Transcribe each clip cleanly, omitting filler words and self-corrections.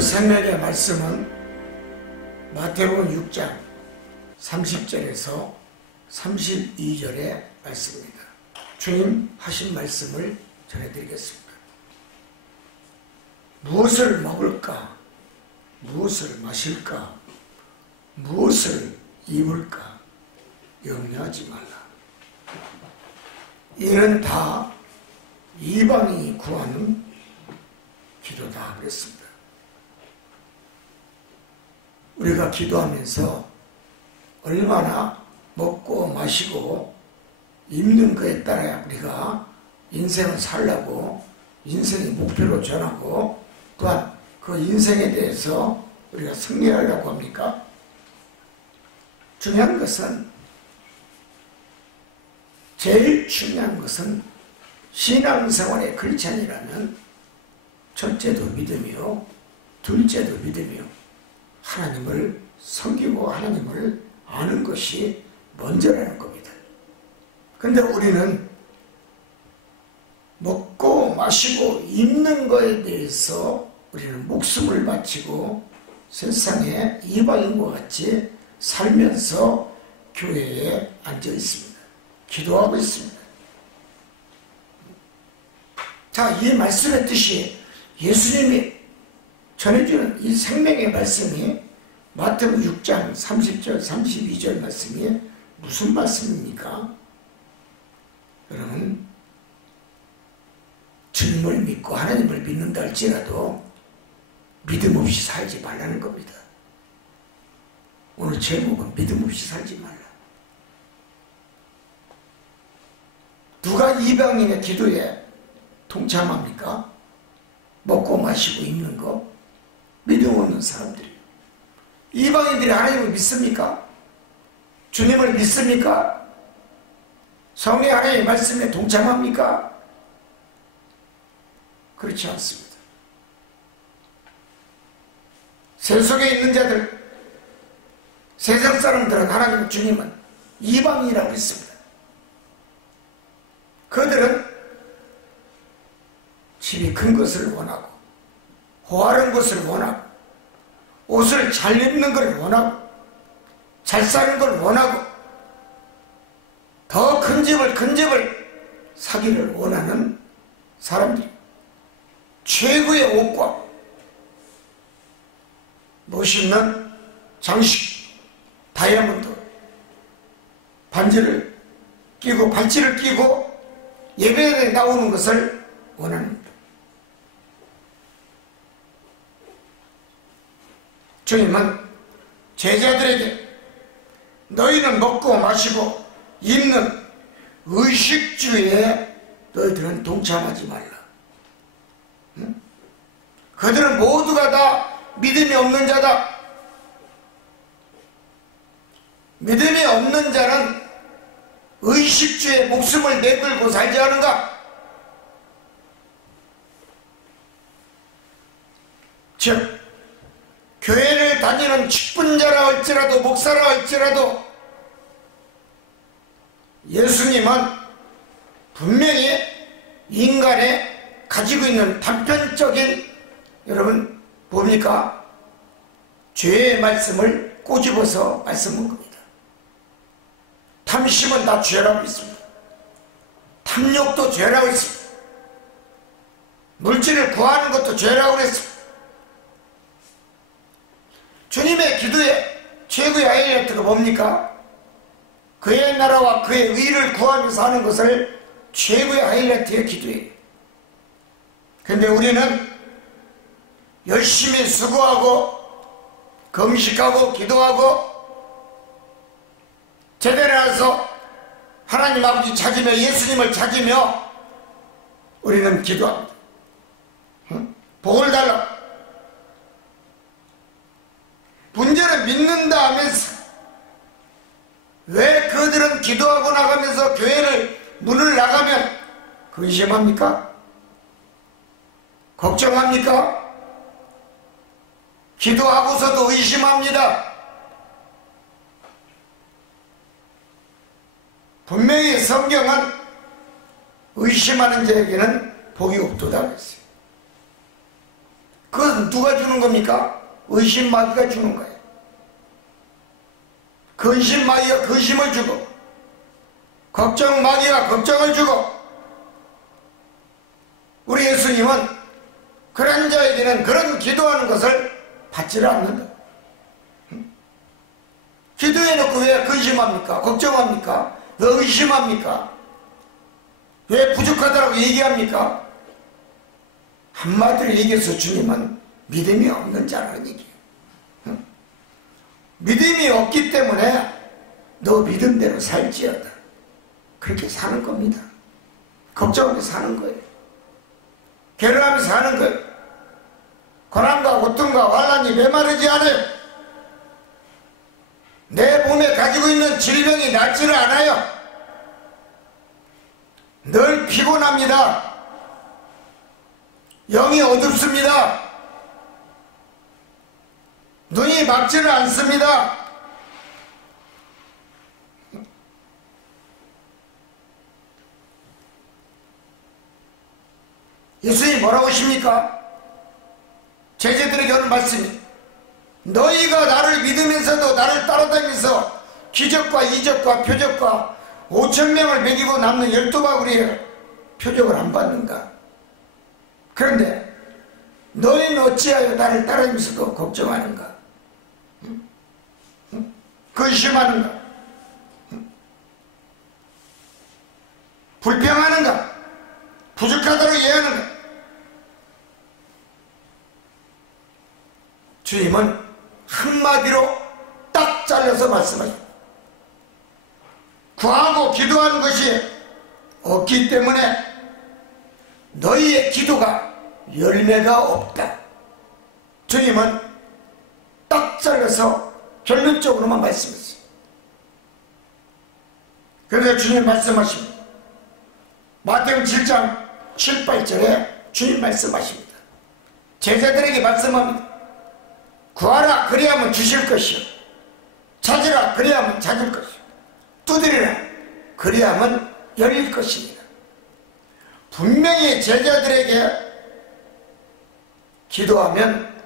오늘 생명의 말씀은 마태복음 6장 30절에서 32절의 말씀입니다. 주님 하신 말씀을 전해드리겠습니다. 무엇을 먹을까? 무엇을 마실까? 무엇을 입을까? 염려하지 말라. 이는 다 이방인이 구하는 기도다 그랬습니다. 우리가 기도하면서 얼마나 먹고 마시고 입는 것에 따라 우리가 인생을 살라고 인생의 목표로 전하고 또한 그 인생에 대해서 우리가 승리하려고 합니까? 중요한 것은 제일 중요한 것은 신앙생활의 크리스찬이라면 첫째도 믿음이요 둘째도 믿음이요 하나님을 섬기고 하나님을 아는 것이 먼저라는 겁니다. 그런데 우리는 먹고 마시고 입는 것에 대해서 우리는 목숨을 바치고 세상에 이방인과 같이 살면서 교회에 앉아 있습니다. 기도하고 있습니다. 자, 이 말씀의 뜻이 예수님이 전해주는 이 생명의 말씀이 마태복음 6장 30절 32절 말씀이 무슨 말씀입니까? 여러분, 주님을 믿고 하나님을 믿는다 할지라도 믿음 없이 살지 말라는 겁니다. 오늘 제목은 믿음 없이 살지 말라. 누가 이방인의 기도에 동참합니까? 먹고 마시고 입는 거? 믿음 없는 사람들이에요. 이방인들이 하나님을 믿습니까? 주님을 믿습니까? 성령 하나님의 말씀에 동참합니까? 그렇지 않습니다. 세속에 있는 자들, 세상 사람들은 하나님 주님은 이방인이라고 했습니다. 그들은 집이 큰 것을 원하고 호화로운 것을 원하고 옷을 잘 입는 걸 원하고 잘 사는 걸 원하고 더 큰 집을 사기를 원하는 사람들이 최고의 옷과 멋있는 장식, 다이아몬드 반지를 끼고 발찌를 끼고 예배에 나오는 것을 원합니다. 주님은 제자들에게 너희는 먹고 마시고 입는 의식주의에 너희들은 동참하지 말라. 응? 그들은 모두가 다 믿음이 없는 자다. 믿음이 없는 자는 의식주의에 목숨을 내걸고 살지 않은가? 즉 교회를 다니는 직분자라 할지라도 목사라 할지라도 예수님은 분명히 인간의 가지고 있는 단편적인 여러분 뭡니까? 죄의 말씀을 꼬집어서 말씀한 겁니다. 탐심은 다 죄라고 있습니다. 탐욕도 죄라고 했습니다. 물질을 구하는 것도 죄라고 했습니다. 주님의 기도의 최고의 하이라이트가 뭡니까? 그의 나라와 그의 의를 구하면서 하는 것을 최고의 하이라이트의 기도예요. 그런데 우리는 열심히 수고하고 금식하고 기도하고 제대로 해서 하나님 아버지 찾으며 예수님을 찾으며 우리는 기도합니다. 응? 복을 달라. 문제는 믿는다 하면서 왜 그들은 기도하고 나가면서 교회를 문을 나가면 근심합니까? 걱정합니까? 기도하고서도 의심합니다. 분명히 성경은 의심하는 자에게는 복이 없도다 그랬어요. 그 것은 누가 주는 겁니까? 의심마귀가 주는 거예요. 근심마귀가 근심을 주고, 걱정마귀가 걱정을 주고, 우리 예수님은 그런 자에게는 그런 기도하는 것을 받지를 않는다. 기도해놓고 왜 근심합니까? 걱정합니까? 왜 의심합니까? 왜 부족하다고 얘기합니까? 한마디로 얘기해서 주님은 믿음이 없는 자라는 얘기예요. 믿음이 없기 때문에 너 믿음대로 살지어다. 그렇게 사는 겁니다. 걱정하면서 사는 거예요. 괴로워하면서 사는 거예요. 고난과 고통과 환난이 메마르지 않아요. 내 몸에 가지고 있는 질병이 낫지를 않아요. 늘 피곤합니다. 영이 어둡습니다. 눈이 막지를 않습니다. 예수님이 뭐라고 하십니까? 제자들에게 하는 말씀이, 너희가 나를 믿으면서도 나를 따라다니면서 기적과 이적과 표적과 5,000명을 먹이고 남는 12바구리에 표적을 안 받는가? 그런데 너희는 어찌하여 나를 따라다니면서도 걱정하는가? 근심하는가? 불평하는가? 부족하다고 얘기하는가? 주님은 한마디로 딱 잘라서 말씀하십니다. 구하고 기도하는 것이 없기 때문에 너희의 기도가 열매가 없다. 주님은 딱 잘라서 결론적으로만 말씀했어요. 그래서 주님 말씀하십니다. 마태복음 7장 7, 8절에 주님 말씀하십니다. 제자들에게 말씀합니다. 구하라 그리하면 주실 것이요, 찾으라 그리하면 찾을 것이요, 두드리라 그리하면 열릴 것입니다. 분명히 제자들에게 기도하면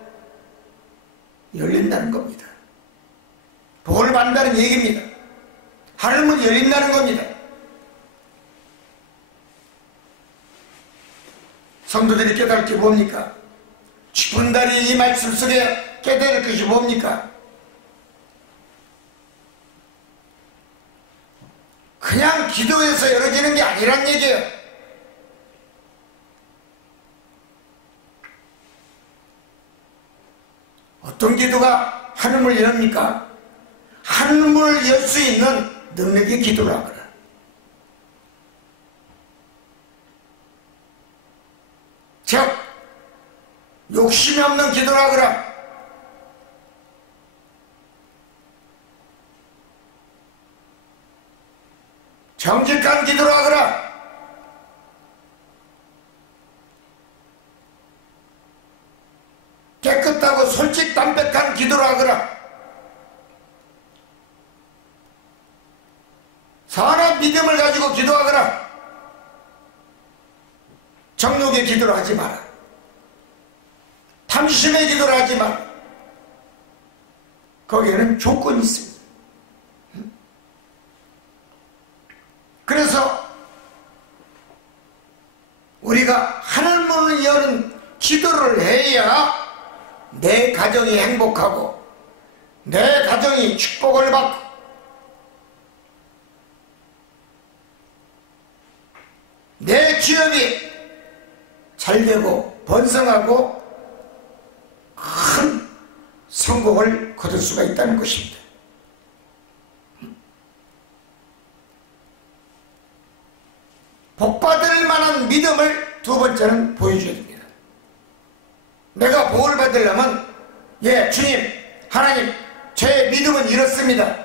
열린다는 겁니다. 복을 받는다는 얘기입니다. 하늘문이 열린다는 겁니다. 성도들이 깨달을 게 뭡니까? 쥐쁜 달이 이 말씀 속에 깨달을 것이 뭡니까? 그냥 기도해서 열어지는 게 아니란 얘기예요. 어떤 기도가 하늘문을 여십니까? 하늘문을 열 수 있는 능력의 기도라 그래. 즉 욕심이 없는 기도라 그래. 정직한 기도라 그래. 깨끗하고 솔직 담백한 기도라 그래. 선한 믿음을 가지고 기도하거라. 정욕의 기도를 하지 마라. 탐심의 기도를 하지 마라. 거기에는 조건이 있습니다. 그래서 우리가 하늘문을 여는 기도를 해야 내 가정이 행복하고 내 가정이 축복을 받고 내 기업이 잘 되고 번성하고 큰 성공을 거둘 수가 있다는 것입니다. 복받을 만한 믿음을 두 번째는 보여줘야 됩니다. 내가 복을 받으려면 주님, 하나님, 제 믿음은 이렇습니다.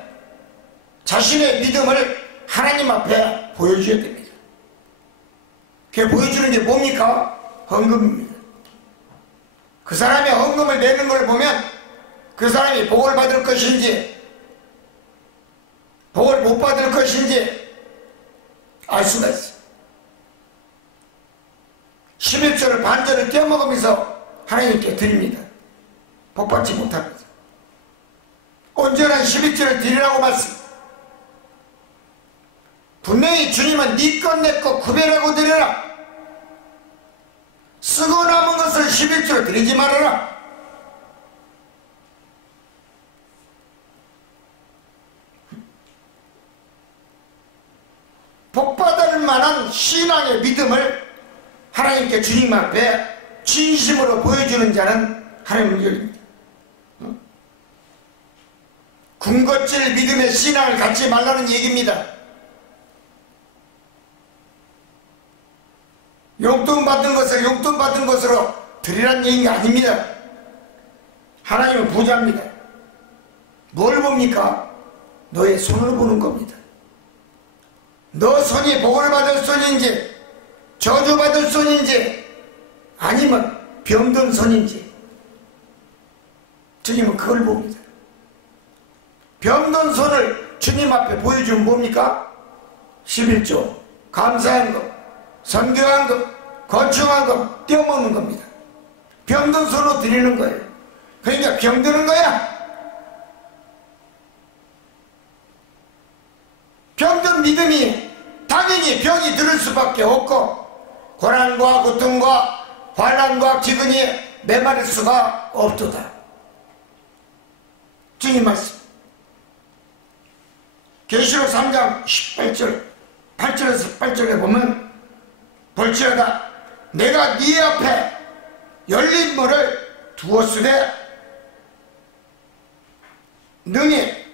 자신의 믿음을 하나님 앞에 보여줘야 됩니다. 그게 보여주는 게 뭡니까? 헌금입니다. 그 사람이 헌금을 내는 걸 보면 그 사람이 복을 받을 것인지 복을 못 받을 것인지 알 수가 있어요. 11조를 반절을 떼어먹으면서 하나님께 드립니다. 복받지 못합니다. 온전한 11조를 드리라고 말씀. 분명히 주님은 네 것 내 것 구별하고 드려라. 쓰고 남은 것을 11조로 드리지 말아라. 복받을 만한 신앙의 믿음을 하나님께 주님 앞에 진심으로 보여주는 자는 하나님을 열립니다. 군것질 믿음의 신앙을 갖지 말라는 얘기입니다. 용돈 받은 것을 용돈 받은 것으로 드리라는 얘기가 아닙니다. 하나님은 부자입니다. 뭘 봅니까? 너의 손을 보는 겁니다. 너 손이 복을 받을 손인지 저주받을 손인지 아니면 병든 손인지 주님은 그걸 봅니다. 병든 손을 주님 앞에 보여주면 뭡니까? 11조 감사한 것, 선교한 것, 건축한 것 떼어먹는 겁니다. 병든 손으로 드리는 거예요. 그러니까 병드는 거야. 병든 믿음이 당연히 병이 들을 수밖에 없고 고난과 고통과 환난과 기근이 메마를 수가 없도다. 주님 말씀 계시록 3장 18절 8절에서 8절에 보면 볼지어다 내가 네 앞에 열린 문을 두었으되 능히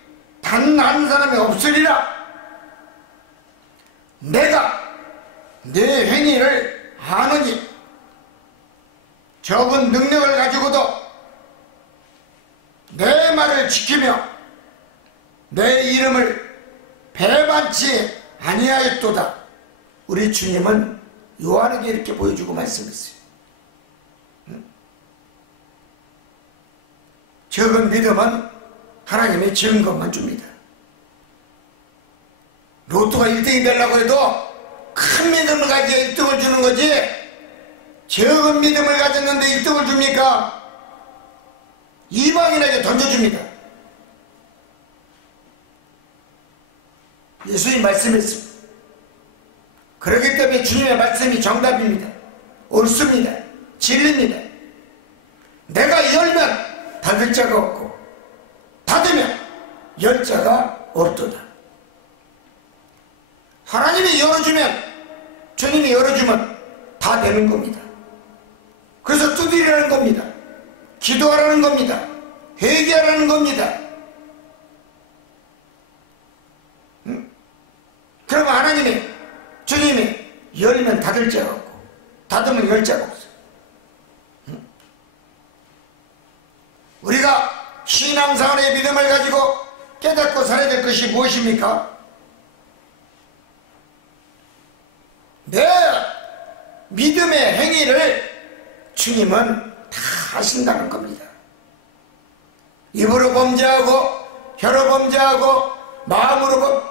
단 한 사람이 없으리라. 내가 내 행위를 아느니 적은 능력을 가지고도 내 말을 지키며 내 이름을 배반치 아니하였도다. 우리 주님은 요한에게 이렇게 보여주고 말씀했어요. 적은 믿음은 하나님의 지은 것만 줍니다. 로또가 1등이 되려고 해도 큰 믿음을 가지고 1등을 주는 거지 적은 믿음을 가졌는데 1등을 줍니까? 이방인에게 던져줍니다. 예수님 말씀했습니다. 그렇기 때문에 주님의 말씀이 정답입니다. 옳습니다. 진리입니다. 내가 열면 닫을 자가 없고 닫으면 열 자가 없도다. 하나님이 열어주면 주님이 열어주면 다 되는 겁니다. 그래서 두드리라는 겁니다. 기도하라는 겁니다. 회개하라는 겁니다. 그러면 하나님이 주님이 열면 닫을 자가 없고 닫으면 열 자가 없어요. 우리가 신앙생활의 믿음을 가지고 깨닫고 살아야 될 것이 무엇입니까? 내 믿음의 행위를 주님은 다 하신다는 겁니다. 입으로 범죄하고 혀로 범죄하고 마음으로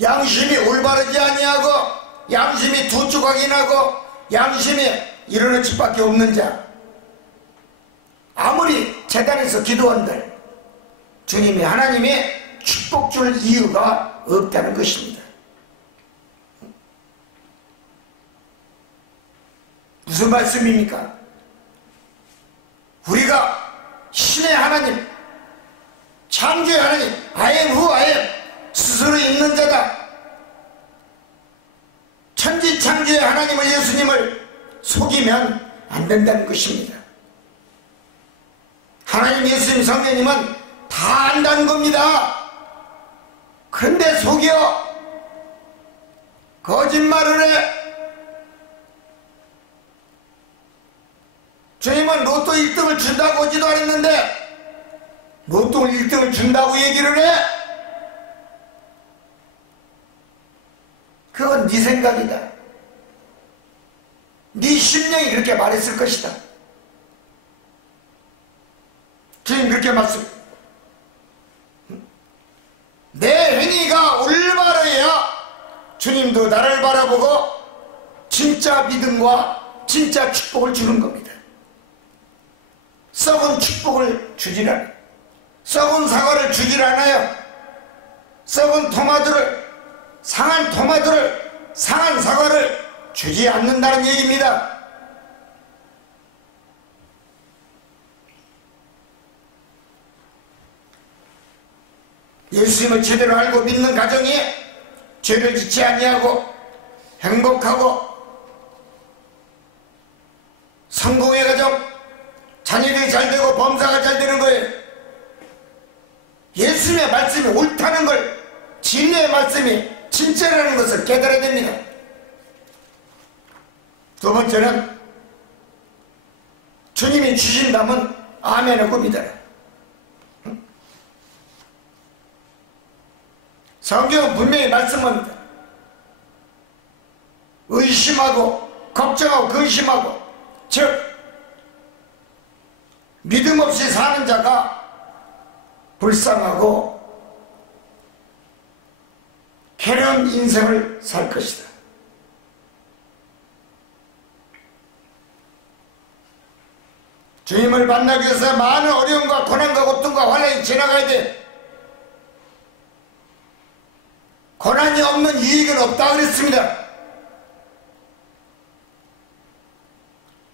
양심이 올바르지 아니하고 양심이 두 조각이 나고 양심이 이르는 집밖에 없는 자 아무리 제단에서 기도한들 주님이 하나님이 축복 줄 이유가 없다는 것입니다. 무슨 말씀입니까? 우리가 신의 하나님 창조의 하나님 I am who I am 스스로 있는 자다. 천지창조의 하나님을 예수님을 속이면 안 된다는 것입니다. 하나님 예수님 성령님은 다 안다는 겁니다. 그런데 속여 거짓말을 해. 주님은 로또 1등을 준다고 오지도 않았는데 로또 1등을 준다고 얘기를 해? 그건 네 생각이다. 네 심령이 그렇게 말했을 것이다. 주님 그렇게 말씀. 내 행위가 올바르야 주님도 나를 바라보고 진짜 믿음과 진짜 축복을 주는 겁니다. 썩은 축복을 주질 않아요. 썩은 사과를 주질 않아요. 썩은 토마토를, 상한 토마토를, 상한 사과를 주지 않는다는 얘기입니다. 예수님을 제대로 알고 믿는 가정이 죄를 짓지 아니하고 행복하고 성공의 가정, 자녀들이 잘 되고 범사가 잘 되는 거예요. 예수님의 말씀이 옳다는 걸, 진리의 말씀이 진짜라는 것을 깨달아야 됩니다. 두 번째는 주님이 주신다면 아멘하고 믿어라. 성경은 분명히 말씀합니다. 의심하고 걱정하고 근심하고, 즉 믿음 없이 사는 자가 불쌍하고 괴로운 인생을 살 것이다. 주님을 만나기 위해서 많은 어려움과 고난과 고통과 환난이 지나가야 돼. 고난이 없는 이익은 없다 그랬습니다.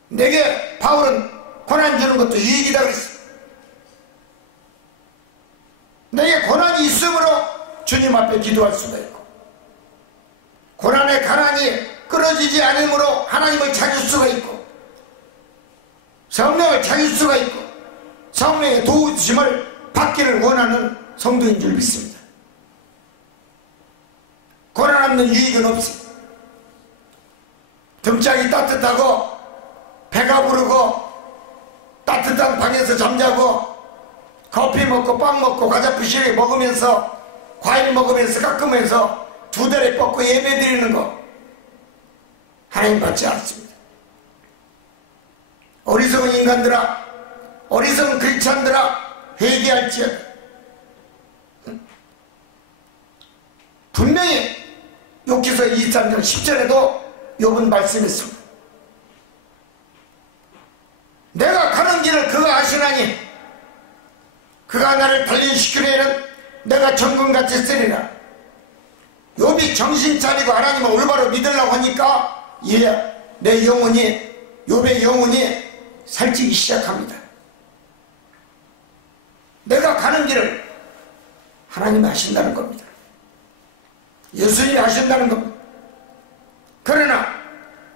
내게 바울은 고난 주는 것도 이익이다 그랬어. 내게 고난이 있으므로 주님 앞에 기도할 수가 있고, 고난의 가난이 끊어지지 않으므로 하나님을 찾을 수가 있고, 성령을 찾을 수가 있고, 성령의 도우심을 받기를 원하는 성도인 줄 믿습니다. 고난 없는 유익은 없습니다. 등짝이 따뜻하고 배가 부르고 따뜻한 방에서 잠자고 커피 먹고 빵 먹고 과자 부시리 먹으면서 과일 먹으면서 깎으면서 두 다리 뻗고 예배 드리는 거 하나님 받지 않습니다. 어리석은 인간들아, 어리석은 크리스찬들아, 회개할지어다. 분명히 욥기서 23장 10절에도 욥은 말씀했습니다. 내가 가는 길을 그가 아시나니 그가 나를 단련시키려는 내가 정금같이 쓰리라. 욥이 정신 차리고 하나님을 올바로 믿으려고 하니까 내 영혼이, 욥의 영혼이 살찌기 시작합니다. 내가 가는 길을 하나님이 하신다는 겁니다. 예수님이 하신다는 겁니다. 그러나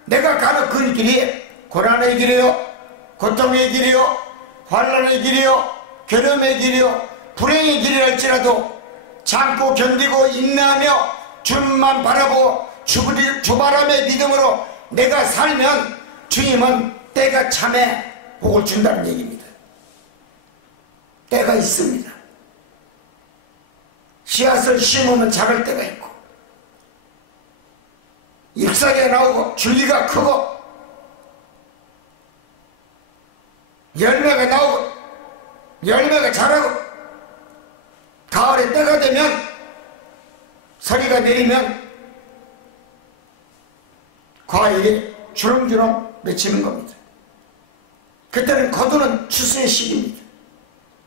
내가 가는 그 길이 고난의 길이요, 고통의 길이요, 환난의 길이요, 괴로움의 길이요, 불행의 길이랄지라도 참고 견디고 인내하며 주님만 바라보고 주바람의 믿음으로 내가 살면 주님은 때가 참에 복을 준다는 얘기입니다. 때가 있습니다. 씨앗을 심으면 자랄 때가 있고, 잎사귀가 나오고 줄기가 크고 열매가 나오고 열매가 자라고, 가을에 때가 되면 서리가 내리면 과일이 주렁주렁 맺히는 겁니다. 그때는 거두는 추수의 시기입니다.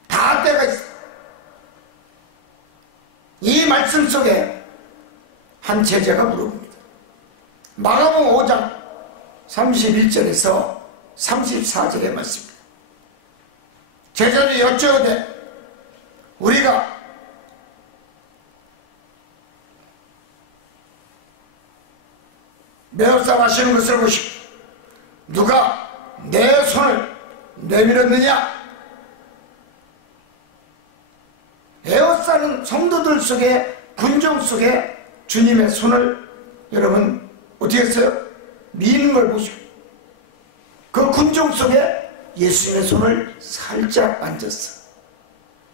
다 때가 있어요. 이 말씀 속에 한 제자가 물어봅니다. 마가복음 5장 31절에서 34절의 말씀입니다. 제자들이 여쭤오되 우리가 매업사 마시는 것을 보시고 누가 내 손을 내밀었느냐? 에워싸는 성도들 속에, 군종 속에 주님의 손을 여러분 어떻게 했어요? 미는 걸 보시고 그 군종 속에 예수님의 손을 살짝 만졌어.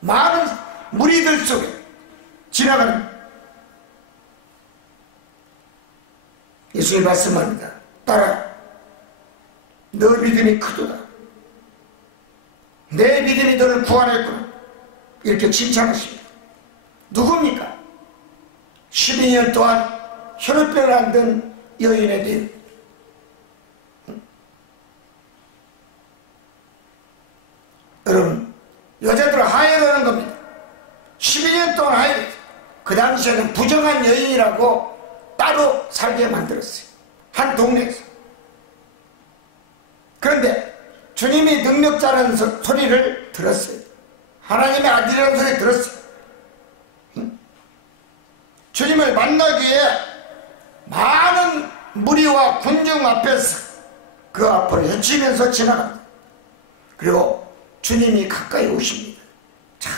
많은 무리들 속에 지나가는 예수님이 말씀합니다. 따라 너 믿음이 크도다. 내 믿음이 너를 구원했구나. 이렇게 칭찬하십니다. 누굽니까? 12년 동안 혈우병을 앓던 여인에 대해 여러분, 여자들은 하혈하는 겁니다. 12년 동안 하혈. 그 당시에는 부정한 여인이라고 따로 살게 만들었어요. 한 동네에서. 그런데 주님이 능력자라는 소리를 들었어요. 하나님의 아들이라는 소리를 들었어요. 주님을 만나기 위해 많은 무리와 군중 앞에서 그 앞을 헤치면서 지나갑니다. 그리고 주님이 가까이 오십니다. 참,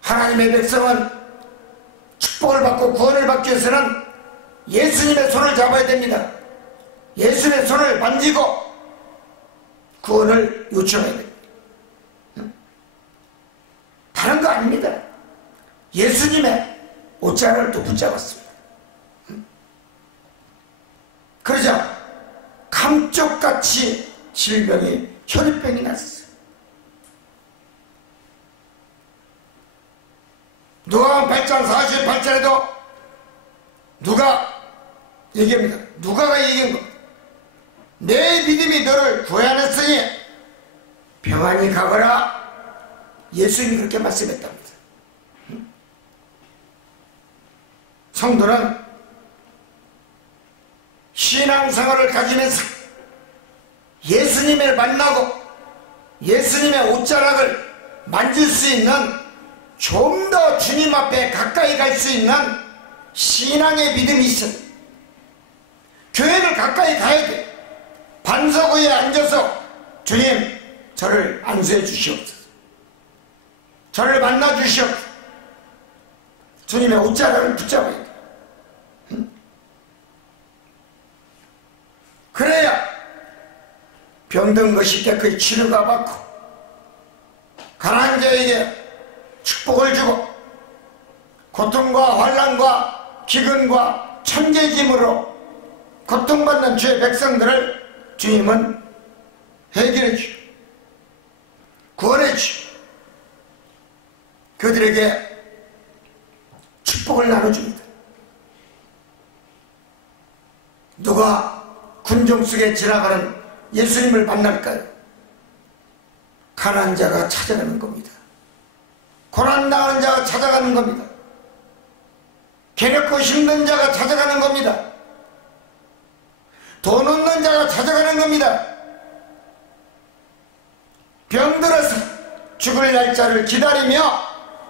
하나님의 백성은 축복을 받고 구원을 받기 위해서는 예수님의 손을 잡아야 됩니다. 예수님의 손을 만지고 구원을 요청해야 됩니다. 다른 거 아닙니다. 예수님의 옷자락을 또 붙잡았습니다. 그러자 감쪽같이 질병이 혈병이 났어요. 누가복음 8장 48절에도 누가 얘기합니다. 누가가 얘기한 겁니다. 내 믿음이 너를 구해하였으니 평안히 가거라. 예수님이 그렇게 말씀했답니다. 성도는 신앙생활을 가지면서 예수님을 만나고 예수님의 옷자락을 만질 수 있는, 좀 더 주님 앞에 가까이 갈 수 있는 신앙의 믿음이 있어요. 교회를 가까이 가야 돼. 반석 위에 앉아서 주님, 저를 안수해 주시옵소서. 저를 만나 주시옵소서. 주님의 옷자락을 붙잡아야 돼. 그래야 병든 것이 깨끗이 치료가 받고 가난한 자에게 축복을 주고 고통과 환난과 기근과 천재짐으로 고통받는 주의 백성들을 주님은 해결해 주시고 구원해 주시고 그들에게 축복을 나눠줍니다. 누가 군중 속에 지나가는 예수님을 만날까요? 가난한 자가 찾아가는 겁니다. 고난당하는 자가 찾아가는 겁니다. 괴롭고 힘든 자가 찾아가는 겁니다. 돈 없는 자가 찾아가는 겁니다. 병들어서 죽을 날짜를 기다리며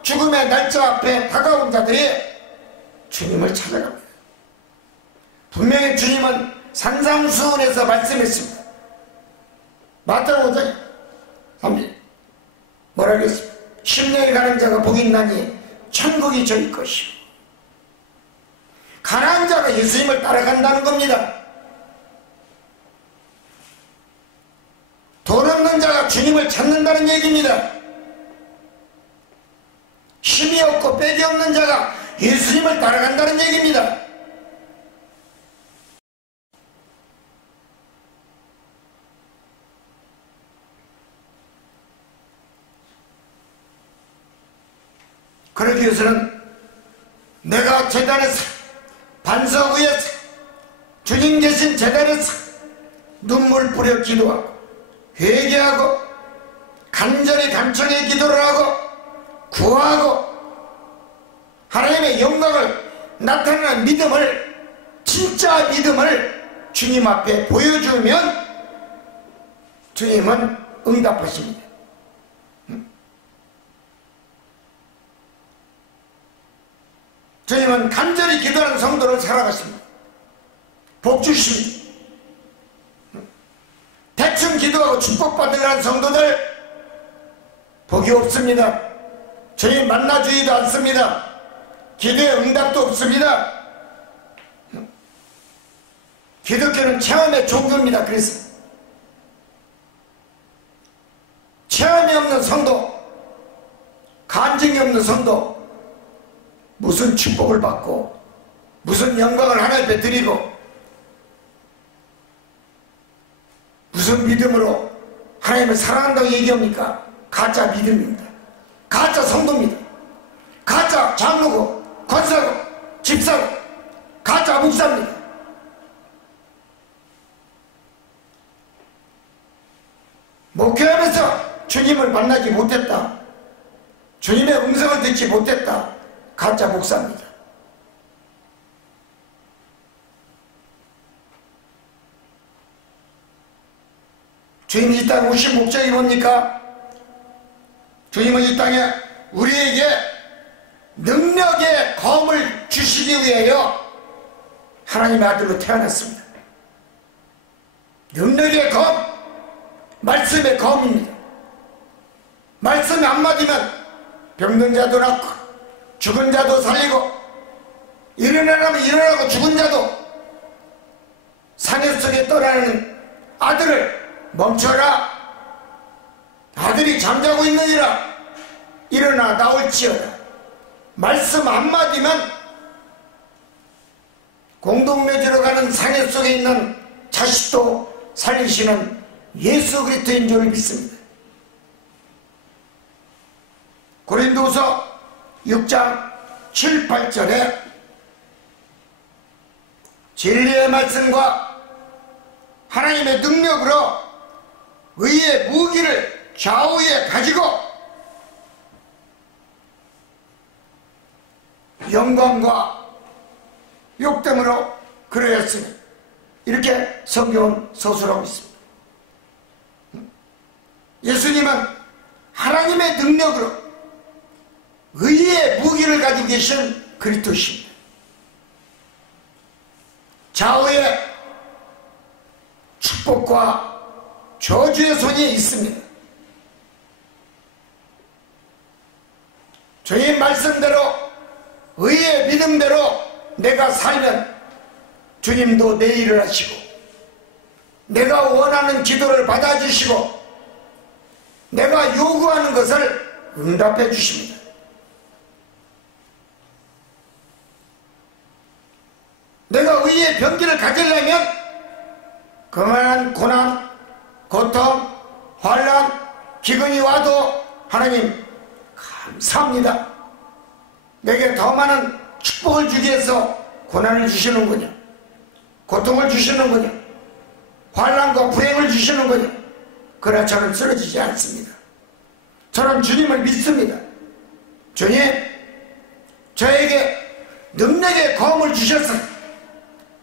죽음의 날짜 앞에 다가온 자들이 주님을 찾아갑니다. 분명히 주님은 산상수훈에서 말씀했습니다. 마태복음 5장 3절 뭐라고 했습니까? 심령에 가는 자가 복이 있나니 천국이 저희 것이요. 가난한 자가 예수님을 따라간다는 겁니다. 돈 없는 자가 주님을 찾는다는 얘기입니다. 힘이 없고 빽이 없는 자가 예수님을 따라간다는 얘기입니다. 그러기 위해서는 내가 제단에서 반석 위에서 주님 계신 제단에서 눈물 뿌려 기도하고 회개하고 간절히 간청의 기도를 하고 구하고 하나님의 영광을 나타내는 믿음을, 진짜 믿음을 주님 앞에 보여주면 주님은 응답하십니다. 주님은 간절히 기도하는 성도를 사랑하십니다. 복 주십니다. 대충 기도하고 축복받으려는 성도들 복이 없습니다. 주님 만나주지도 않습니다. 기도의 응답도 없습니다. 기독교는 체험의 종교입니다. 그래서 체험이 없는 성도, 간증이 없는 성도 무슨 축복을 받고 무슨 영광을 하나님께 드리고 무슨 믿음으로 하나님을 사랑한다고 얘기합니까? 가짜 믿음입니다. 가짜 성도입니다. 가짜 장로고 권사고 집사고 가짜 목사입니다. 목회하면서 주님을 만나지 못했다, 주님의 음성을 듣지 못했다, 가짜 목사입니다. 주님이 이 땅에 오신 목적이 뭡니까? 주님은 이 땅에 우리에게 능력의 검을 주시기 위하여 하나님의 아들로 태어났습니다. 능력의 검, 말씀의 검입니다. 말씀이 한마디면 병든 자도 낫고 죽은 자도 살리고, 일어나라면 일어나고 죽은 자도 상해 속에 떠나는 아들을 멈춰라, 아들이 잠자고 있느니라, 일어나 나올지어다. 말씀 한마디면 공동묘지로 가는 상해 속에 있는 자식도 살리시는 예수 그리스도인 줄 믿습니다. 고린도후서 6장 7, 8절에 진리의 말씀과 하나님의 능력으로 의의 무기를 좌우에 가지고 영광과 욕됨으로 그러했으니, 이렇게 성경은 서술하고 있습니다. 예수님은 하나님의 능력으로 의의 무기를 가지고 계신 그리스도십니다. 좌우에 축복과 저주의 손이 있습니다. 주님 말씀대로 의의 믿음대로 내가 살면 주님도 내 일을 하시고, 내가 원하는 기도를 받아주시고, 내가 요구하는 것을 응답해 주십니다. 내가 의의 병기를 가지려면 그만한 고난, 고통, 환난, 기근이 와도 하나님 감사합니다, 내게 더 많은 축복을 주기 위해서 고난을 주시는군요, 고통을 주시는군요, 환난과 불행을 주시는군요. 그러나 저는 쓰러지지 않습니다. 저는 주님을 믿습니다. 주님, 저에게 능력의 검을 주셔서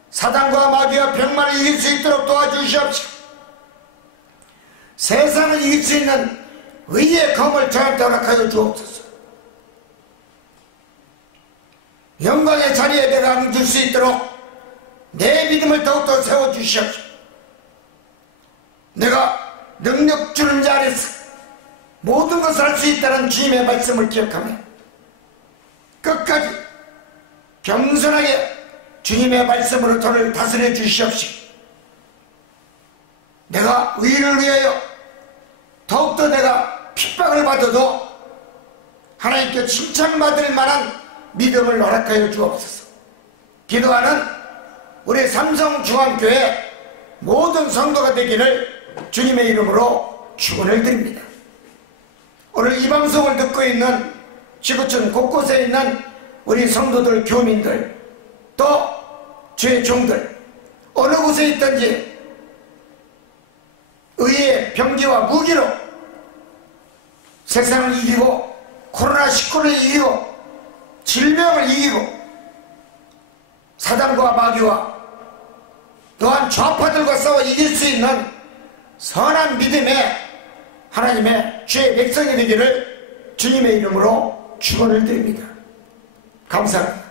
사단과 마귀와 병만을 이길 수 있도록 도와주시옵시고, 세상을 이길 수 있는 의의 검을 저한테 허락하여 주옵소서. 영광의 자리에 내가 앉을 수 있도록 내 믿음을 더욱더 세워주시옵시고, 내가 능력 주는 자 아래서 모든 것을 할 수 있다는 주님의 말씀을 기억하며 끝까지 겸손하게 주님의 말씀으로 저를 다스려 주시옵시고, 내가 의를 위하여 더욱더 내가 핍박을 받아도 하나님께 칭찬받을 만한 믿음을 허락하여 주옵소서. 기도하는 우리 삼성중앙교회 모든 성도가 되기를 주님의 이름으로 축원을 드립니다. 오늘 이 방송을 듣고 있는 지구촌 곳곳에 있는 우리 성도들, 교민들, 또 주의 종들, 어느 곳에 있든지 의의 병기와 무기로 세상을 이기고, 코로나19를 이기고, 질병을 이기고, 사단과 마귀와 또한 좌파들과 싸워 이길 수 있는 선한 믿음의 하나님의 주의 백성이 되기를 주님의 이름으로 축원을 드립니다. 감사합니다.